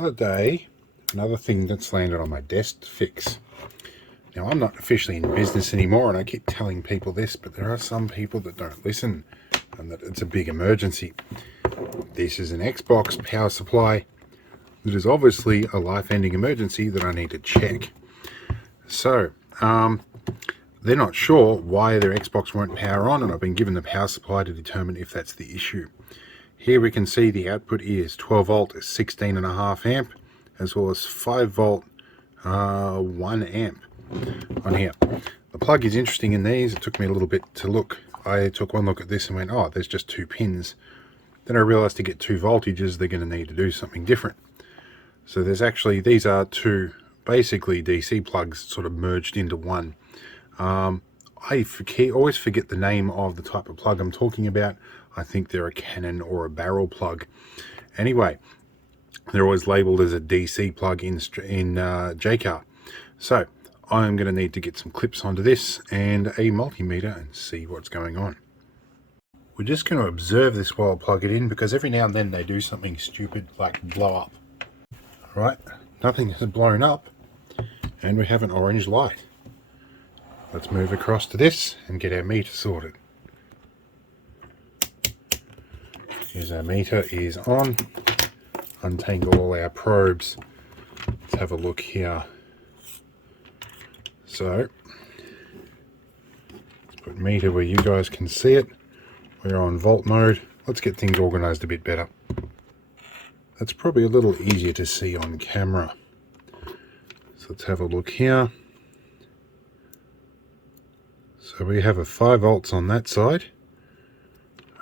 another day, another thing that's landed on my desk to fix. Now, I'm not officially in business anymore, and I keep telling people this, but there are some people that don't listen, and that it's a big emergency. This is an Xbox power supply that is obviously a life-ending emergency that I need to check. So, they're not sure why their Xbox won't power on, and I've been given the power supply to determine if that's the issue. Here we can see the output is 12 volt, 16.5 amp, as well as 5 volt, 1 amp on here. The plug is interesting in these. It took me a little bit to look. I took one look at this and went, oh, there's just 2 pins. Then I realized to get 2 voltages, they're going to need to do something different. So there's actually, these are 2 basically DC plugs sort of merged into one. I always forget the name of the type of plug I'm talking about. I think they're a Canon or a barrel plug. Anyway, they're always labeled as a DC plug in JCar. So I'm going to need to get some clips onto this and a multimeter and see what's going on. We're just going to observe this while I plug it in, because every now and then they do something stupid like blow up. Alright, nothing has blown up, and we have an orange light. Let's move across to this and get our meter sorted. Here's our meter is on. Untangle all our probes. Let's have a look here. So, let's put meter where you guys can see it. We're on volt mode. Let's get things organized a bit better. That's probably a little easier to see on camera. So let's have a look here. So we have a 5 volts on that side,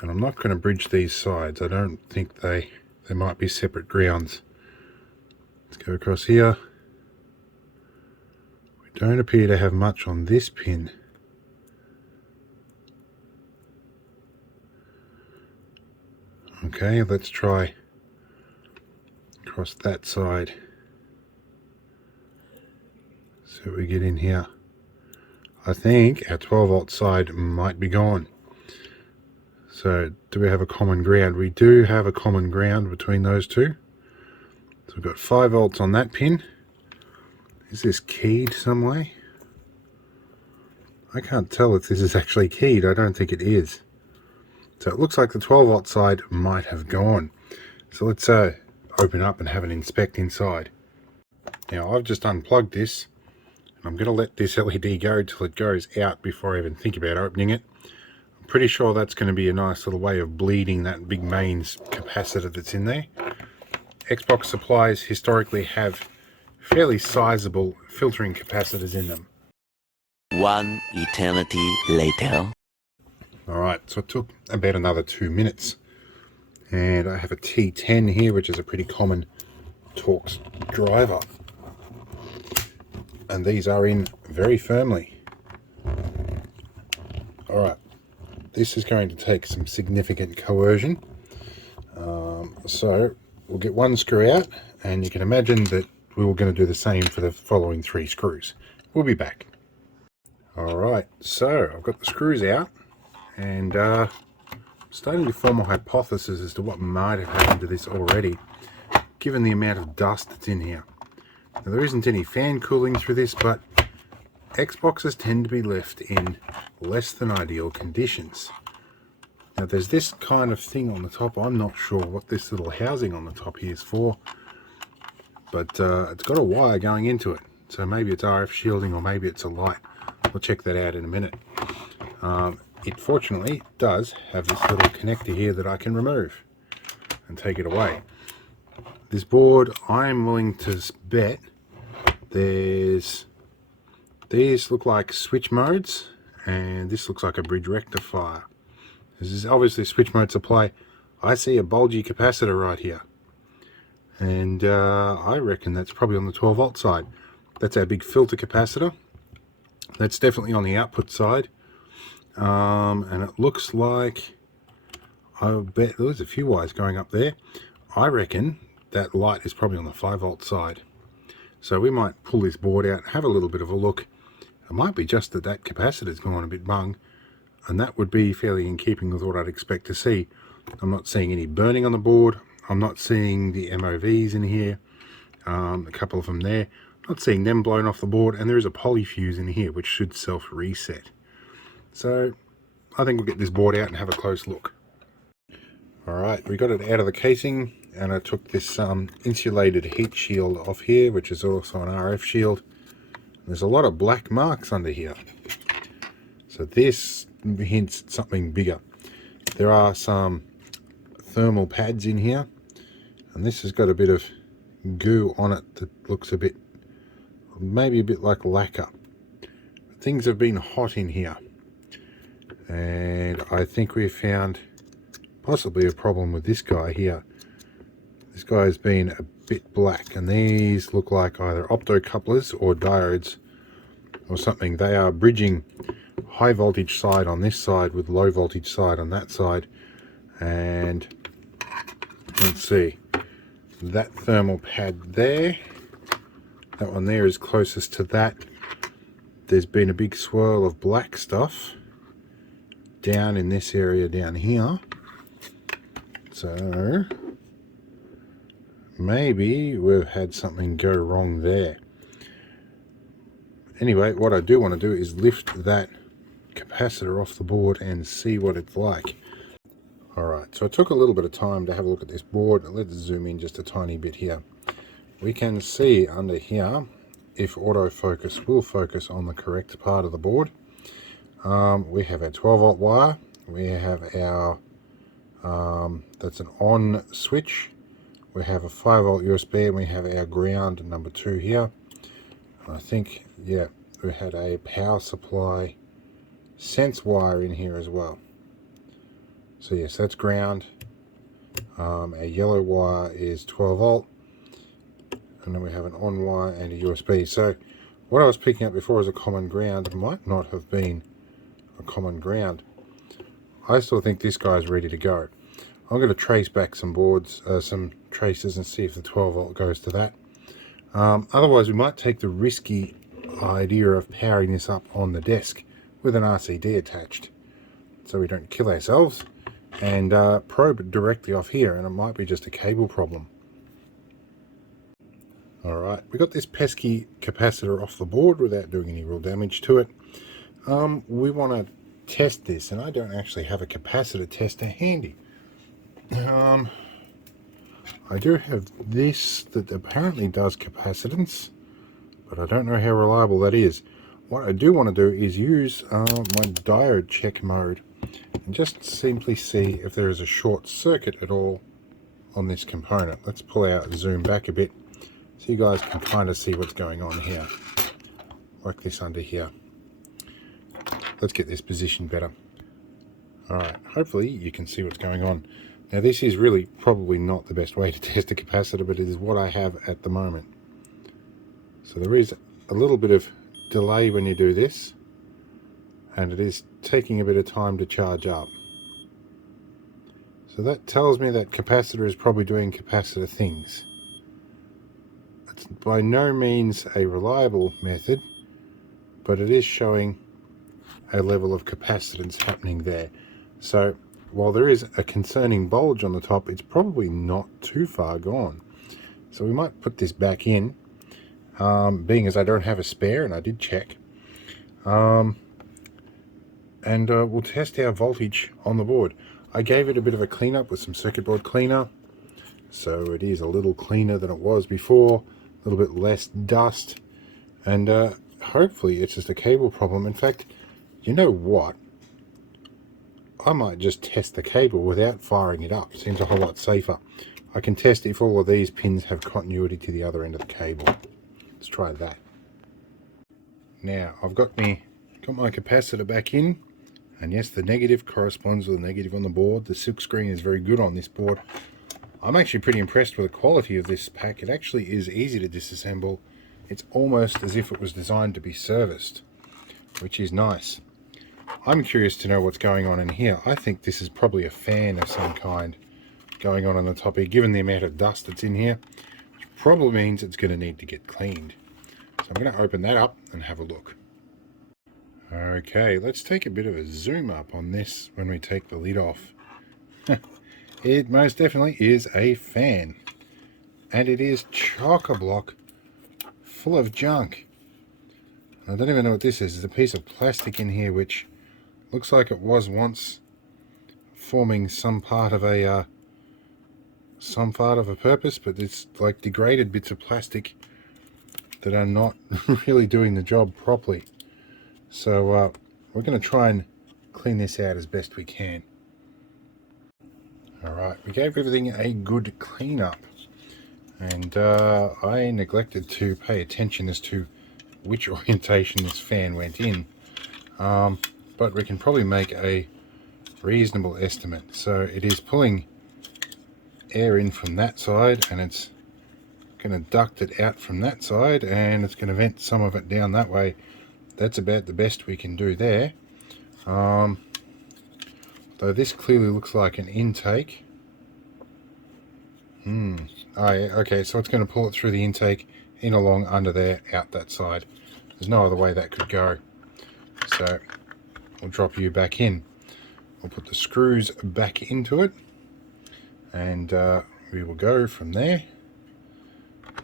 and I'm not going to bridge these sides. I don't think they might be separate grounds. Let's go across here. We don't appear to have much on this pin. Okay, let's try across that side. See what we get in here. I think our 12 volt side might be gone. So do we have a common ground? We do have a common ground between those two. So we've got 5 volts on that pin. Is this keyed some way? I can't tell if this is actually keyed. I don't think it is. So it looks like the 12 volt side might have gone. So let's open up and have an inspect inside. Now I've just unplugged this. I'm going to let this LED go till it goes out before I even think about opening it. I'm pretty sure that's going to be a nice little way of bleeding that big mains capacitor that's in there. Xbox supplies historically have fairly sizable filtering capacitors in them. One eternity later. Alright, so it took about another 2 minutes. And I have a T10 here, which is a pretty common Torx driver. And these are in very firmly. Alright, this is going to take some significant coercion. So we'll get one screw out, and you can imagine that we were going to do the same for the following 3 screws. We'll be back. Alright, so I've got the screws out, and starting to form a hypothesis as to what might have happened to this already, given the amount of dust that's in here. Now, there isn't any fan cooling through this, but Xboxes tend to be left in less than ideal conditions. Now there's this kind of thing on the top. I'm not sure what this little housing on the top here is for, but it's got a wire going into it. So maybe it's RF shielding, or maybe it's a light. We'll check that out in a minute. It fortunately does have this little connector here that I can remove and take it away. This board, I'm willing to bet these look like switch modes, and this looks like a bridge rectifier. This is obviously switch mode supply. I see a bulgy capacitor right here, and I reckon that's probably on the 12 volt side. That's our big filter capacitor. That's definitely on the output side, and it looks like, I bet there's a few wires going up there. I reckon that light is probably on the 5 volt side. So we might pull this board out, have a little bit of a look. It might be just that capacitor's gone a bit bung, and that would be fairly in keeping with what I'd expect to see. I'm not seeing any burning on the board. I'm not seeing the MOVs in here. a couple of them there. Not seeing them blown off the board, and there is a poly fuse in here which should self-reset. So I think we'll get this board out and have a close look. Alright, we got it out of the casing, and I took this insulated heat shield off here, which is also an RF shield. There's a lot of black marks under here, so this hints at something bigger. There are some thermal pads in here, and this has got a bit of goo on it that looks a bit, maybe a bit like lacquer. Things have been hot in here, and I think we found possibly a problem with this guy here. This guy has been a bit black, and these look like either optocouplers or diodes or something. They are bridging high voltage side on this side with low voltage side on that side. And let's see, that thermal pad there, that one there is closest to that. There's been a big swirl of black stuff down in this area down here, so maybe we've had something go wrong there. Anyway, what I do want to do is lift that capacitor off the board and see what it's like. Alright, so I took a little bit of time to have a look at this board. Let's zoom in just a tiny bit here. We can see under here if autofocus will focus on the correct part of the board. We have our 12 volt wire, we have our that's an on switch, we have a 5 volt USB, and we have our ground number 2 here. I think, yeah, we had a power supply sense wire in here as well. So yes, that's ground. A yellow wire is 12 volt, and then we have an on wire and a USB. So what I was picking up before as a common ground might not have been a common ground. I still think this guy's ready to go. I'm going to trace back some boards, some traces, and see if the 12 volt goes to that. Otherwise, we might take the risky idea of powering this up on the desk with an RCD attached, so we don't kill ourselves, and probe it directly off here, and it might be just a cable problem. Alright, we got this pesky capacitor off the board without doing any real damage to it. We want to test this, and I don't actually have a capacitor tester handy. I do have this that apparently does capacitance, but I don't know how reliable that is. What I do want to do is use my diode check mode and just simply see if there is a short circuit at all on this component. Let's pull out, zoom back a bit, so you guys can kind of see what's going on here, like this under here. Let's get this positioned better. Alright, hopefully you can see what's going on. Now this is really probably not the best way to test a capacitor, but it is what I have at the moment. So there is a little bit of delay when you do this, and it is taking a bit of time to charge up. So that tells me that capacitor is probably doing capacitor things. It's by no means a reliable method, but it is showing a level of capacitance happening there. So while there is a concerning bulge on the top, it's probably not too far gone. So we might put this back in, being as I don't have a spare, and I did check. And we'll test our voltage on the board. I gave it a bit of a cleanup with some circuit board cleaner, so it is a little cleaner than it was before, a little bit less dust, and hopefully it's just a cable problem. In fact, you know what? I might just test the cable without firing it up. Seems a whole lot safer. I can test if all of these pins have continuity to the other end of the cable. Let's try that. Now I've got my capacitor back in, and yes, the negative corresponds with the negative on the board. The silk screen is very good on this board. I'm actually pretty impressed with the quality of this pack. It actually is easy to disassemble. It's almost as if it was designed to be serviced, which is nice. I'm curious to know what's going on in here. I think this is probably a fan of some kind going on the top here, given the amount of dust that's in here, which probably means it's going to need to get cleaned. So I'm going to open that up and have a look. Okay, let's take a bit of a zoom up on this when we take the lid off. It most definitely is a fan. and it is chock-a-block full of junk. I don't even know what this is. There's a piece of plastic in here which looks like it was once forming some part of a purpose, but it's like degraded bits of plastic that are not really doing the job properly. So we're going to try and clean this out as best we can. Alright, we gave everything a good clean up, and I neglected to pay attention as to which orientation this fan went in, but we can probably make a reasonable estimate. So it is pulling air in from that side, and it's going to duct it out from that side, and it's going to vent some of it down that way. That's about the best we can do there. Though this clearly looks like an intake. Oh yeah, okay, so it's going to pull it through the intake, in along under there, out that side. There's no other way that could go. So we'll drop you back in. We'll put the screws back into it, and we will go from there.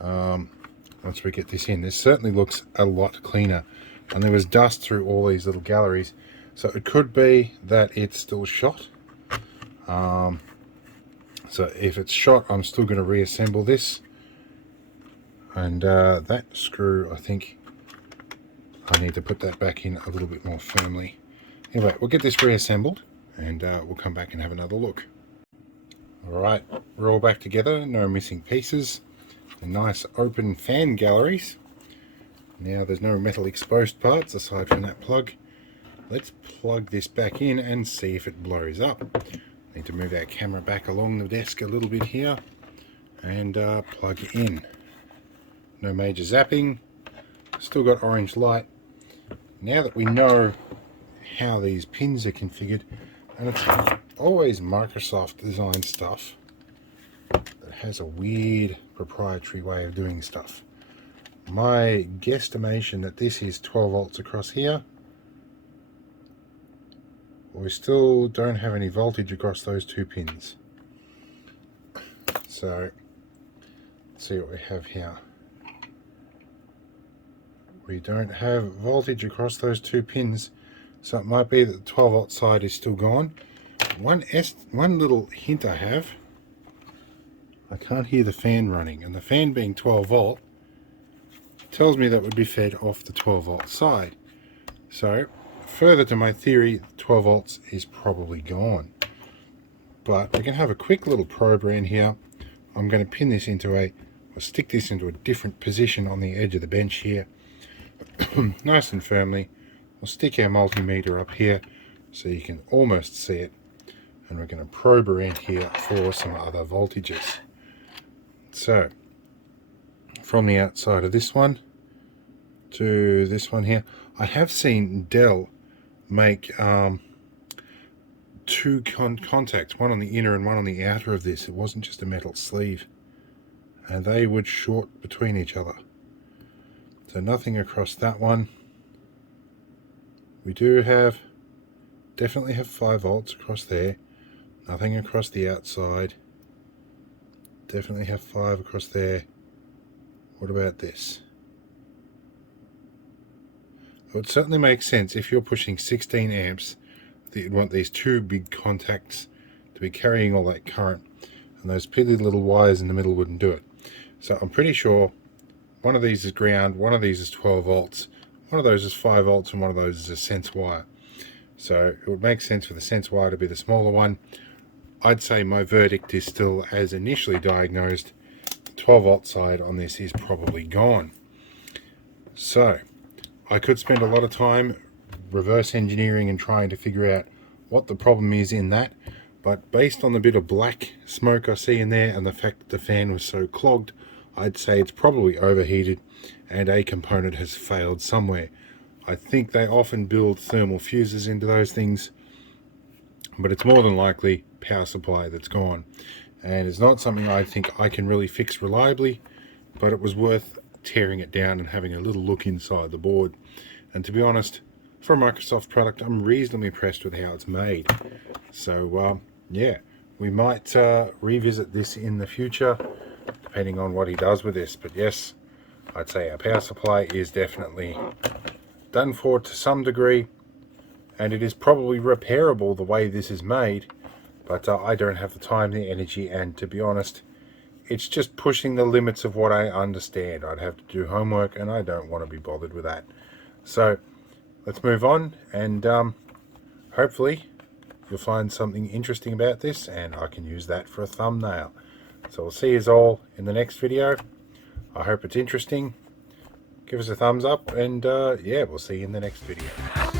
Once we get this in, this certainly looks a lot cleaner, and there was dust through all these little galleries, so it could be that it's still shot. So if it's shot, I'm still going to reassemble this, and that screw, I think I need to put that back in a little bit more firmly. Anyway, we'll get this reassembled, and we'll come back and have another look. Alright, we're all back together, no missing pieces. The nice open fan galleries. Now there's no metal exposed parts aside from that plug. Let's plug this back in and see if it blows up. Need to move our camera back along the desk a little bit here, and plug in. No major zapping, still got orange light. Now that we know how these pins are configured, and it's always Microsoft design stuff that has a weird proprietary way of doing stuff. My guesstimation that this is 12 volts across here. We still don't have any voltage across those two pins. So let's see what we have here. We don't have voltage across those two pins, so it might be that the 12 volt side is still gone. One little hint I have, I can't hear the fan running, and the fan being 12 volt tells me that would be fed off the 12 volt side. So further to my theory, 12 volts is probably gone. But we can have a quick little probe around here. I'm going to pin this into or stick this into a different position on the edge of the bench here. Nice and firmly. We'll stick our multimeter up here so you can almost see it. And we're going to probe around here for some other voltages. So, from the outside of this one to this one here, I have seen Dell make two contacts, one on the inner and one on the outer of this. It wasn't just a metal sleeve, and they would short between each other. So nothing across that one. We do definitely have 5 volts across there. Nothing across the outside. Definitely have 5 across there. What about this? It would certainly make sense if you're pushing 16 amps that you'd want these two big contacts to be carrying all that current, and those piddly little wires in the middle wouldn't do it. So I'm pretty sure one of these is ground, one of these is 12 volts, one of those is 5 volts, and one of those is a sense wire. So it would make sense for the sense wire to be the smaller one. I'd say my verdict is still, as initially diagnosed, 12 volt side on this is probably gone. So I could spend a lot of time reverse engineering and trying to figure out what the problem is in that, but based on the bit of black smoke I see in there and the fact that the fan was so clogged, I'd say it's probably overheated and a component has failed somewhere. I think they often build thermal fuses into those things, but it's more than likely power supply that's gone, and it's not something I think I can really fix reliably, but it was worth tearing it down and having a little look inside the board. And to be honest, for a Microsoft product, I'm reasonably impressed with how it's made. So yeah, we might revisit this in the future, depending on what he does with this. But yes, I'd say our power supply is definitely done for to some degree, and it is probably repairable the way this is made, but I don't have the time, the energy, and to be honest, it's just pushing the limits of what I understand. I'd have to do homework, and I don't want to be bothered with that. So let's move on, and hopefully you'll find something interesting about this, and I can use that for a thumbnail. So we'll see you all in the next video. I hope it's interesting. Give us a thumbs up, and yeah, we'll see you in the next video.